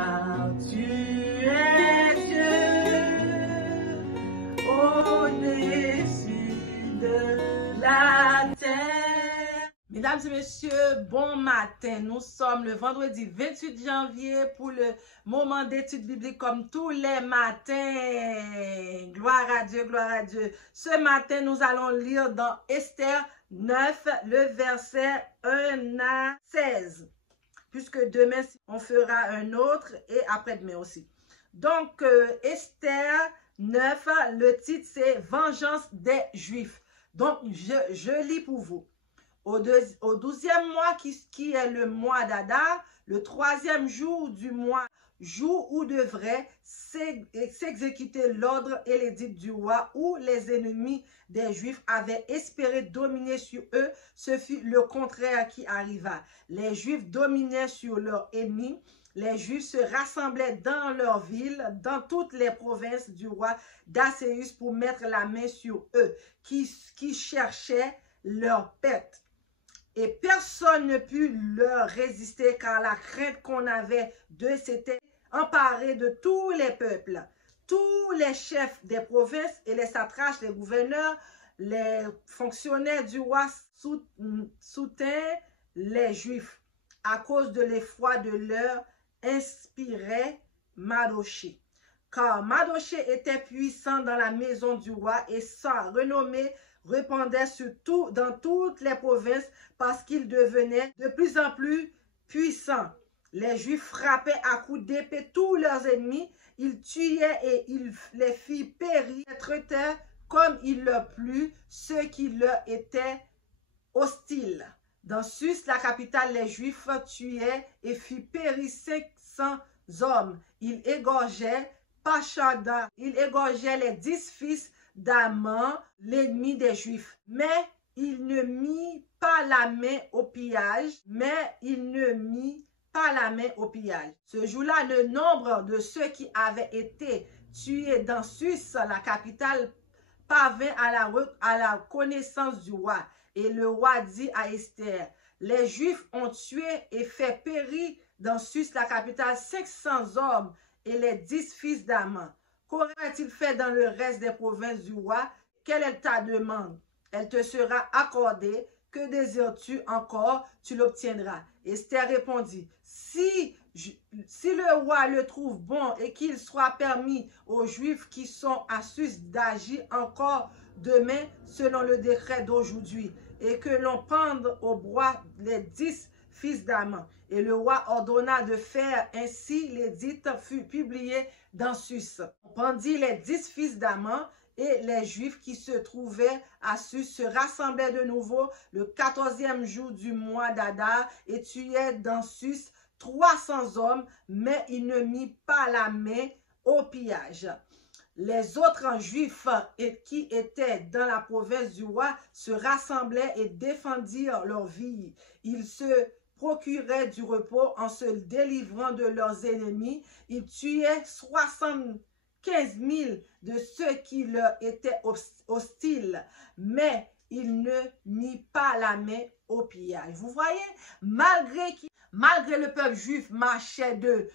car tu es Dieu, au-dessus de la terre. Mesdames et messieurs, bon matin. Nous sommes le vendredi 28 janvier pour le moment d'étude biblique comme tous les matins. Gloire à Dieu, gloire à Dieu. Ce matin, nous allons lire dans Esther 9, le verset 1 à 16. Puisque demain, on fera un autre et après-demain aussi. Donc, Esther 9, le titre c'est « Vengeance des Juifs ». Donc, je lis pour vous. Au 12e mois, qui est le mois d'Adar, le 3e jour du mois, jour où devrait s'exécuter l'ordre et l'édit du roi, où les ennemis des Juifs avaient espéré dominer sur eux, ce fut le contraire qui arriva. Les Juifs dominaient sur leurs ennemis. Les Juifs se rassemblaient dans leur ville, dans toutes les provinces du roi d'Assyrie pour mettre la main sur eux, qui cherchaient leur perte. Et personne ne put leur résister, car la crainte qu'on avait d'eux s'était emparée de tous les peuples. Tous les chefs des provinces et les satraches, les gouverneurs, les fonctionnaires du roi soutenaient les Juifs à cause de l'effroi de leur inspirait Mardochée. Car Mardochée était puissant dans la maison du roi et sa renommée répandait dans toutes les provinces parce qu'il devenait de plus en plus puissant. Les Juifs frappaient à coups d'épée tous leurs ennemis, ils tuaient et ils les firent périr, ils traitaient comme il leur plut ceux qui leur étaient hostiles. Dans Sus, la capitale, les Juifs tuaient et firent périr 500 hommes. Ils égorgeaient Pachada, ils égorgeaient les 10 fils d'Aman, l'ennemi des Juifs. Mais il ne mit pas la main au pillage, Ce jour-là, le nombre de ceux qui avaient été tués dans Sus, la capitale, parvint à la connaissance du roi. Et le roi dit à Esther, les Juifs ont tué et fait périr dans Sus, la capitale, 500 hommes et les 10 fils d'Aman. Qu'aurait-il fait dans le reste des provinces du roi? Quelle est ta demande? Elle te sera accordée. Que désires-tu encore? Tu l'obtiendras. Esther répondit, si le roi le trouve bon et qu'il soit permis aux Juifs qui sont à Sus d'agir encore demain selon le décret d'aujourd'hui, et que l'on pende au bois les 10 fils d'Aman. Et le roi ordonna de faire ainsi, l'édit fut publié dans Sus. On pendit les 10 fils d'Aman et les Juifs qui se trouvaient à Sus se rassemblaient de nouveau le 14e jour du mois d'Adar et tuaient dans Sus 300 hommes, mais il ne mit pas la main au pillage. Les autres Juifs qui étaient dans la province du roi se rassemblaient et défendirent leur vie. Ils se procuraient du repos en se délivrant de leurs ennemis. Ils tuaient 75 000 de ceux qui leur étaient hostiles, mais il ne mit pas la main au pillage. Vous voyez, malgré le peuple juif marchait de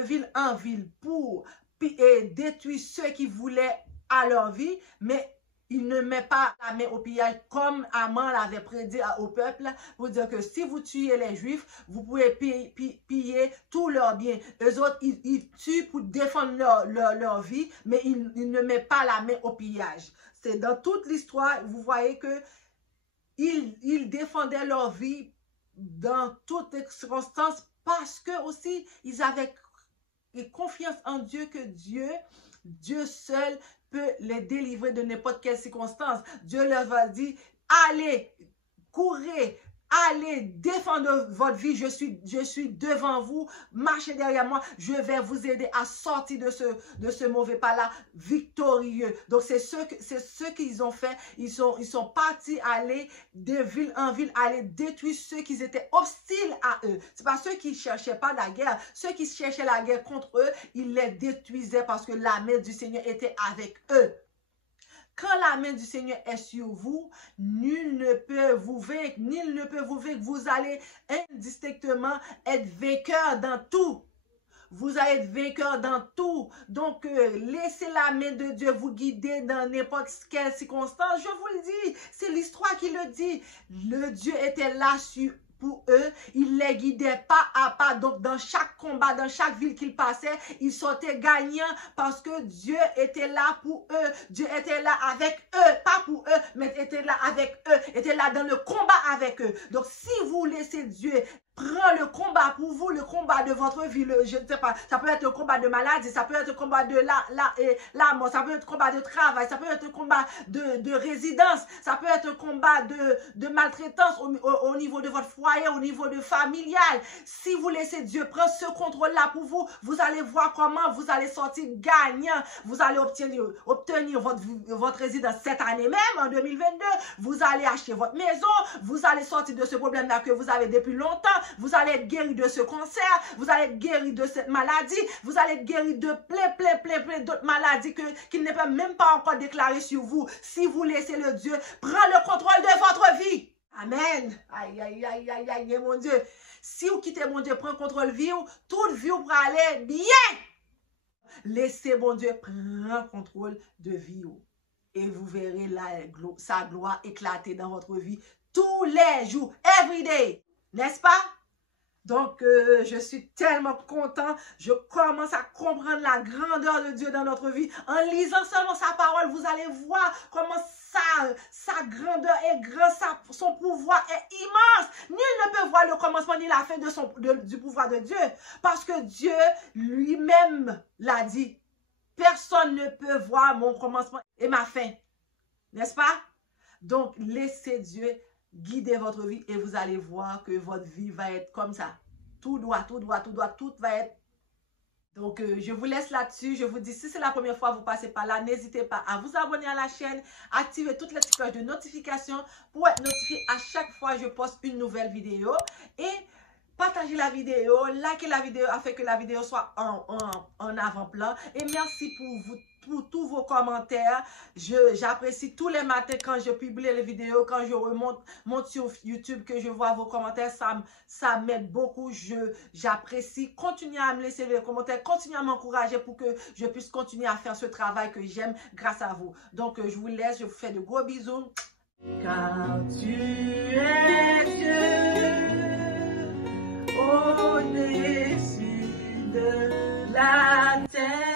ville en ville pour détruire ceux qui voulaient à leur vie, mais il ne met pas la main au pillage comme Aman l'avait prédit au peuple pour dire que si vous tuez les Juifs, vous pouvez piller tous leurs biens. Eux autres, ils tuent pour défendre leur vie, mais ils ne mettent pas la main au pillage. C'est dans toute l'histoire, vous voyez que ils défendaient leur vie dans toutes les circonstances parce que aussi ils avaient confiance en Dieu, que Dieu seul peut les délivrer de n'importe quelle circonstance. Dieu leur a dit, allez, courez, allez, défendre votre vie, je suis devant vous, marchez derrière moi, je vais vous aider à sortir de ce mauvais pas-là victorieux. Donc c'est ce qu'ils ont fait, ils sont partis aller de ville en ville, aller détruire ceux qui étaient hostiles à eux. C'est pas ceux qui cherchaient pas la guerre, ceux qui cherchaient la guerre contre eux, ils les détruisaient parce que la main du Seigneur était avec eux. Quand la main du Seigneur est sur vous, nul ne peut vous vaincre, vous allez indistinctement être vainqueur dans tout. Vous allez être vainqueur dans tout. Donc, laissez la main de Dieu vous guider dans n'importe quelle circonstance. Je vous le dis, c'est l'histoire qui le dit. Le Dieu était là pour eux, il les guidait pas à pas. Donc, dans chaque combat, dans chaque ville qu'ils passaient, ils sortaient gagnants parce que Dieu était là pour eux. Dieu était là avec eux, pas pour eux, mais était là avec eux, était là dans le combat avec eux. Donc, si vous laissez Dieu prendre le combat pour vous, le combat de votre vie, je ne sais pas, ça peut être un combat de maladie, ça peut être un combat de la mort, ça peut être un combat de travail, ça peut être un combat de résidence, ça peut être un combat de maltraitance au niveau de votre foyer, au niveau de familial. Si vous laissez Dieu prendre ce contrôle-là pour vous, vous allez voir comment vous allez sortir gagnant. Vous allez obtenir votre résidence cette année même, en 2022. Vous allez acheter votre maison. Vous allez sortir de ce problème-là que vous avez depuis longtemps. Vous allez être guéri de ce cancer. Vous allez être guéri de cette maladie. Vous allez être guéri de plein d'autres maladies qu'il ne peut même pas encore déclarer sur vous. Si vous laissez le Dieu prendre le contrôle de votre vie. Amen. Aïe, aïe, aïe, aïe, aïe, mon Dieu. Si vous quittez mon Dieu, prendre contrôle de vie, toute vie pour aller bien. Laissez mon Dieu prendre contrôle de vie. Et vous verrez sa gloire éclater dans votre vie tous les jours, every day. N'est-ce pas? Donc, je suis tellement content. Je commence à comprendre la grandeur de Dieu dans notre vie. En lisant seulement sa parole, vous allez voir comment sa grandeur est grande, son pouvoir est immense. Nul ne peut voir le commencement ni la fin du pouvoir de Dieu. Parce que Dieu lui-même l'a dit. Personne ne peut voir mon commencement et ma fin. N'est-ce pas? Donc, laissez Dieu guider votre vie et vous allez voir que votre vie va être comme ça. Tout va être. Donc, je vous laisse là-dessus. Je vous dis, si c'est la première fois que vous passez par là, n'hésitez pas à vous abonner à la chaîne, activer toutes les petites cloches de notification pour être notifié à chaque fois que je poste une nouvelle vidéo. Et partagez la vidéo, likez la vidéo afin que la vidéo soit en avant-plan. Et merci pour tous vos commentaires. J'apprécie tous les matins quand je publie les vidéos, quand je monte sur YouTube, que je vois vos commentaires. Ça m'aide beaucoup. J'apprécie. Continuez à me laisser les commentaires. Continuez à m'encourager pour que je puisse continuer à faire ce travail que j'aime grâce à vous. Donc, je vous laisse. Je vous fais de gros bisous. Car tu es Dieu. Au-dessus de la terre.